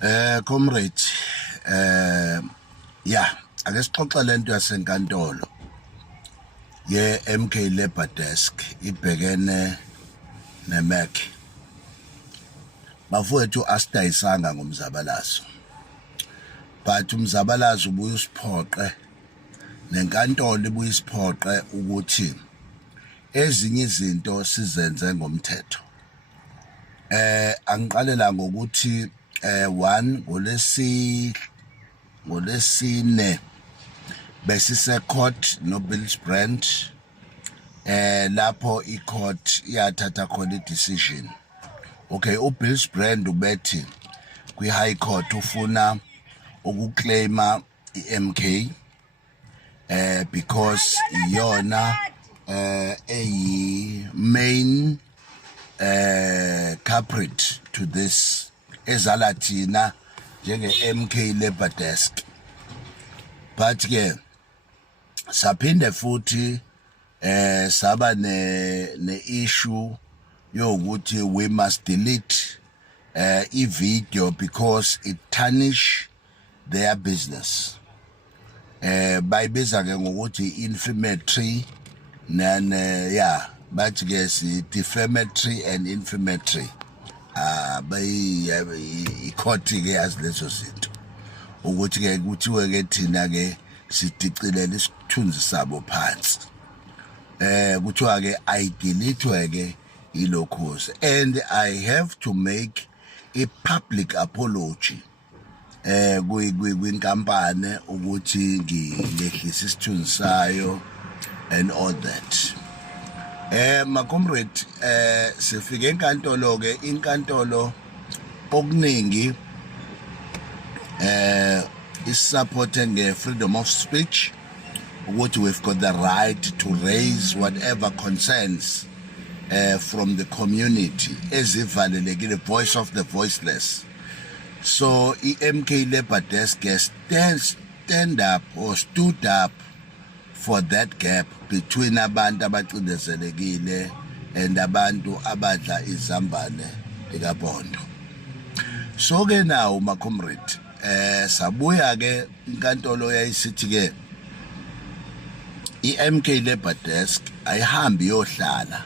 Comrade, yeah, ake sixoxe lento yasenkantolo ye-MK Labour Desk ibhekene neMac. Bafowethu asidayisanga ngomzabalazo. But umzabalazo ubuye usiphoqe nenkantolo ibuye isiphoqe ukuthi ezinye izinto sizenze ngomthetho. Angiqalela ngokuthi one ngolesine besise court no Bill's brand lapho i-court iyathatha khona i-decision. Okay, uBill's brand ubethi kwi-high court ufuna ukuclaima i-MK because iyona main culprit to this ezalathina njenge-MK Labour Desk. But ke saphinde futhi saba ne-issue yokuthi we must delete i-video because it tarnish their business. Bayibiza ke ngokuthi infamatory bathi ke defamatory and infamatory. I-court ke yazi lezo zinto ukuthi ke kuthiwe ke thina ke sidicilela isithunzi sabo phansi. Kuthiwa ke ayidelethwe ke ilokhozi, and I have to make a public apology kwinkampani ukuthi ngilehlisa isithunzi sayo and all that. My comrade, sifike enkantolo ke inkantolo okuningi is supporting freedom of speech, ukuthi we've got the right to raise whatever concerns from the community ezivalelekile, voice of the voiceless. So i-MK Labour Desk stood up for that gap between abantu abacindezelekile and abantu abadla izambane likaBondo. So ke now my comrade, sabuya ke inkantolo yayisithi ke i-MK Labour Desk ayihambi yohlala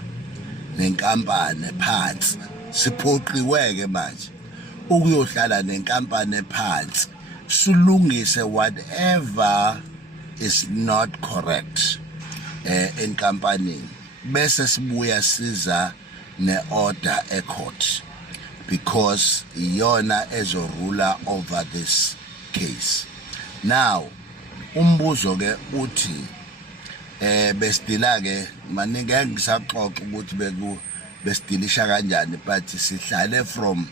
nenkampani phansi, siphoqiwe ke manje ukuyohlala nenkampani phansi sulungise whatever is not correct enkampanini bese sibuya siza ne-order e-court because iyona ezorula over this case. Now umbuzo ke uthi besidila ke maningi ngisaxoxa ukuthi besidilisha kanjani, but sihlale from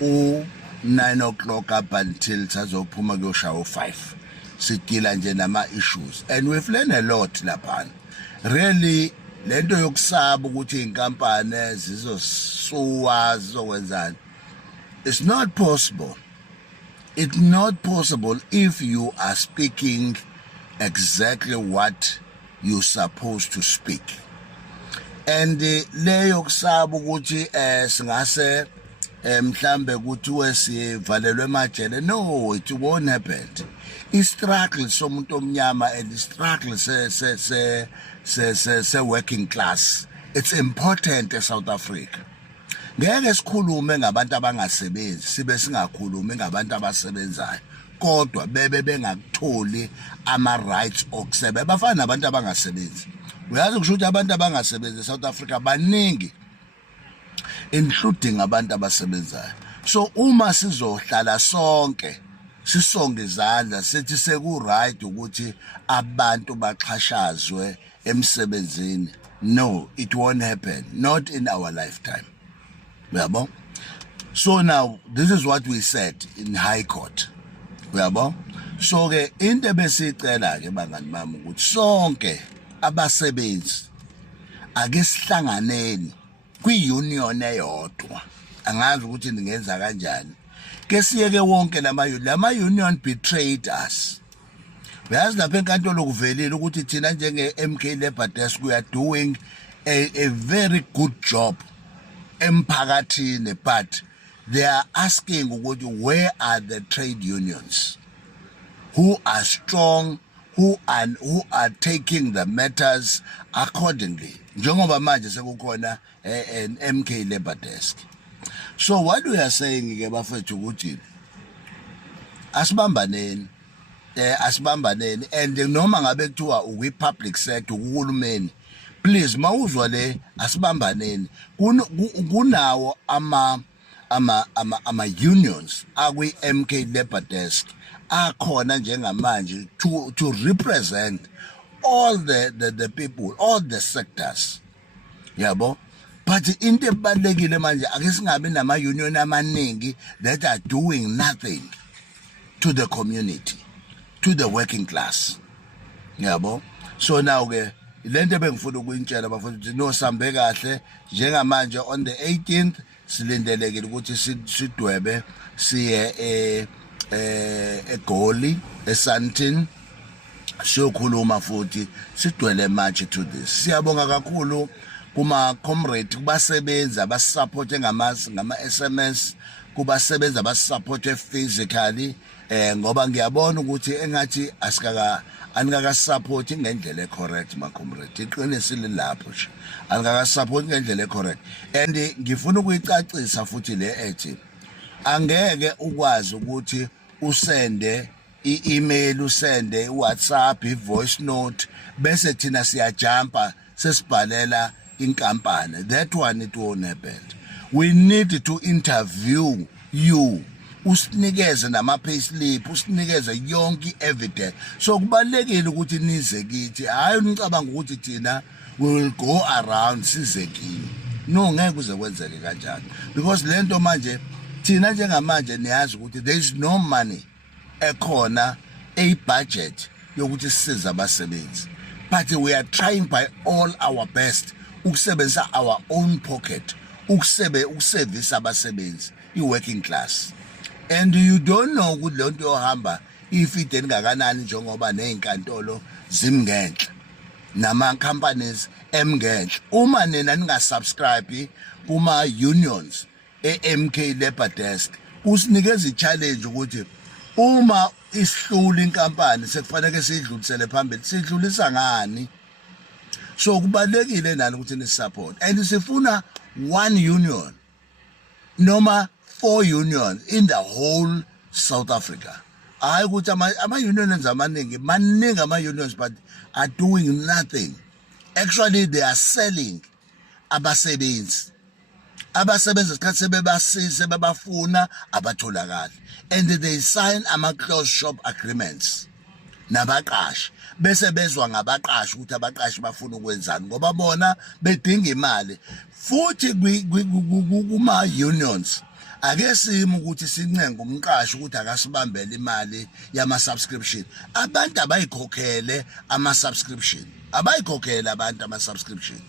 9 o'clock up until sazophuma kuyoshaya 5. Sidila nje nama issues, and we've learned a lot lapha. Really lento yokusaba ukuthi inkampani zizosuwa zizokwenzani, it's not possible. It's not possible if you are speaking exactly what you're supposed to speak. And leyo kusaba ukuthi singase mhlambe ukuthi wesivalelwe emajele, no, it won't happen. I-struggle somuntu omnyama and i-struggle se working class, it's important eSouth Africa. Ngeke sikhulume ngabantu abangasebenzi sibe singakhulumi ngabantu abasebenzayo, kodwa bebe bengakutholi ama-rights okusebenza. Bafana nabantu abangasebenzi. Uyazi kusho ukuthi abantu abangasebenzi eSouth Africa baningi, including abantu abasebenzayo. So uma sizohlala sonke sisonke izandla sithi seku-right ukuthi abantu baxhashazwe emsebenzini, no, it won't happen, not in our lifetime. Uyabo? So now this is what we said in high court. Uyabo? So ke into besicela ke bangani bami ukuthi sonke abasebenzi ake sihlanganeni kwi-union eyodwa. Angazi ukuthi ningenza kanjani. Ke siyeke wonke lama-union betrayed us. Uyazi lapha enkantolo kuvelile ukuthi thina njenge-MK Labour Desk we are doing a very good job emphakathini, but they are asking where are the trade unions who are strong, who are taking the matters accordingly. Njengoba manje sekukhona an MK labor desk. So what we are saying ke bafethu ukuthi asibambaneni and noma ngabe kuthiwa ukwi-public sector uhulumeni, please mawuzwa le asibambaneni kunawo ama-unions akwi-MK labor desk akhona njengamanje to represent all the people, all the sectors, yabo. But into ebalulekile manje ake singabi nama-union amaningi that are doing nothing to the community, to the working class, yabo. So now ke lento bengifuna ukuyintshela bafuna no sambe kahle njengamanje on the 18th silindelekile ukuthi sidwebe siye eGoli eSantin siyokhuluma futhi sidwele much to this. Siyabonga kakhulu kuma comrade kubasebenzi abasupporte ngama-SMS, kubasebenzi abasupporte physically ngoba ngiyabona ukuthi engathi anikaka-support ngendlela correct ma comrade, iqinisile lapho nje anikaka-support ngendlela correct. And ngifuna ukuyicacisa futhi le ethi angeke ukwazi ukuthi usende i-email, usende WhatsApp, i-voice note bese thina siyajumpa sesibhalela inkampani. That one it won't happen. We need to interview you, usinikeze nama-payslip, usinikeze yonke evidence. So kubalulekile ukuthi nize kithi, hayi unicabanga ukuthi thina we will go around size kini. No, ngeke kuze kwenzeke kanjalo because lento manje thina njengamanje niyazi ukuthi there is no money ekhona budget yokuthi sisize abasebenzi, but we are trying by all our best ukusebenzisa our own pocket ukuservice abasebenzi i-working class. And you don't know ukuthi le nto yohamba ifide engakanani njengoba nezinkantolo zimngenhle nama-companies emngenhle. Uma nina ningasubscribe kuma-unions e-MK labor desk kusinikeza i-challenge ukuthi uma isihlula inkampani sekufanele siyidlulisele phambili, sidlulisa ngani? So kubalulekile nani ukuthi ni-support and sifuna one union noma 4 unions in the whole South Africa. Hayi ukuthi ama-unions amaningi maningi ama-unions but are doing nothing. Actually they are selling abasebenzi isikhathi sebebafuna abatholakali, and they sign ama-close shop agreements nabaqashi bese bezwa ngabaqashi ukuthi abaqashi bafuna ukwenzani ngoba bona bedinga imali. Futhi kuma-unions ake sime ukuthi sincenga umqashi ukuthi akasibambele imali yama-subscription. Abantu abayikhokhele ama-subscription, abayikhokhele abantu ama-subscription.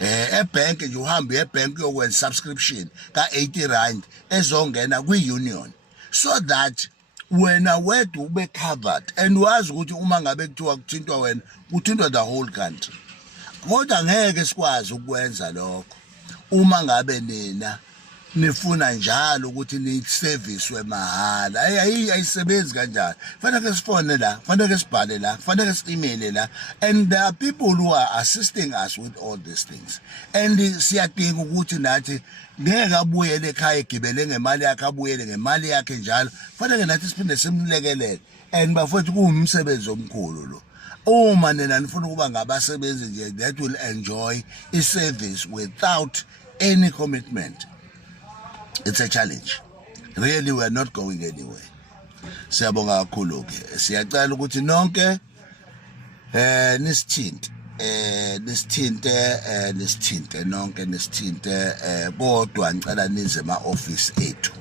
Ebhenki nje uhambe ebhenki uyokwenza subscription ka-80 rand ezongena kwi-union so that wena wedwa ube covered and wazi ukuthi uma ngabe kuthiwa kuthintwa wena kuthintwa the whole country. Kodwa ngeke sikwazi ukwenza lokho uma ngabe nina nifuna njalo ukuthi ni-servicewe mahhala. Ayisebenzi kanjalo. Fanele sifone la, fanele sibhale la, fanele si-email la, and there are people who are assisting us with all these things. And siyadinga ukuthi nathi ngeke abuyele ekhaya egibele ngemali yakhe, abuyele ngemali yakhe njalo. Fanele nathi siphinde simlekelele and bafowethu kuwumsebenzi omkhulu lo. Uma nina nifuna ukuba ngabasebenzi nje that will enjoy i-service without any commitment, it's a challenge. Really, we are not going anywhere. Siyabonga kakhulu ke. Siyacela ukuthi nonke nisithinte nonke nisithinte kodwa ngicela nize ema-office ethu.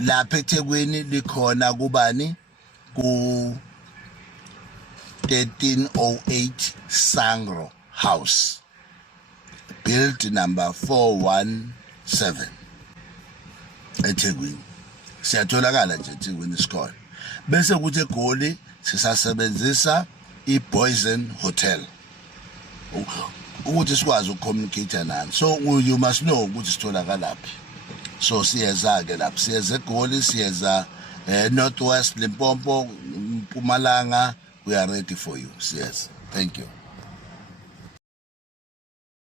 Lapha eThekwini likhona kubani ku 1308 Sangro House, build number 417 eThekwini. Siyatholakala nje eThekwini isikole. Bese kuthi eGoli sisasebenzisa iBoysen Hotel ukuthi sikwazi ukucommunicate nani. So you must know ukuthi sitholakala laphi. So siyeza ke lapha, siyeza eGoli, siyeza Northwest, Limpopo, Mpumalanga. We are ready for you. Yes, thank you.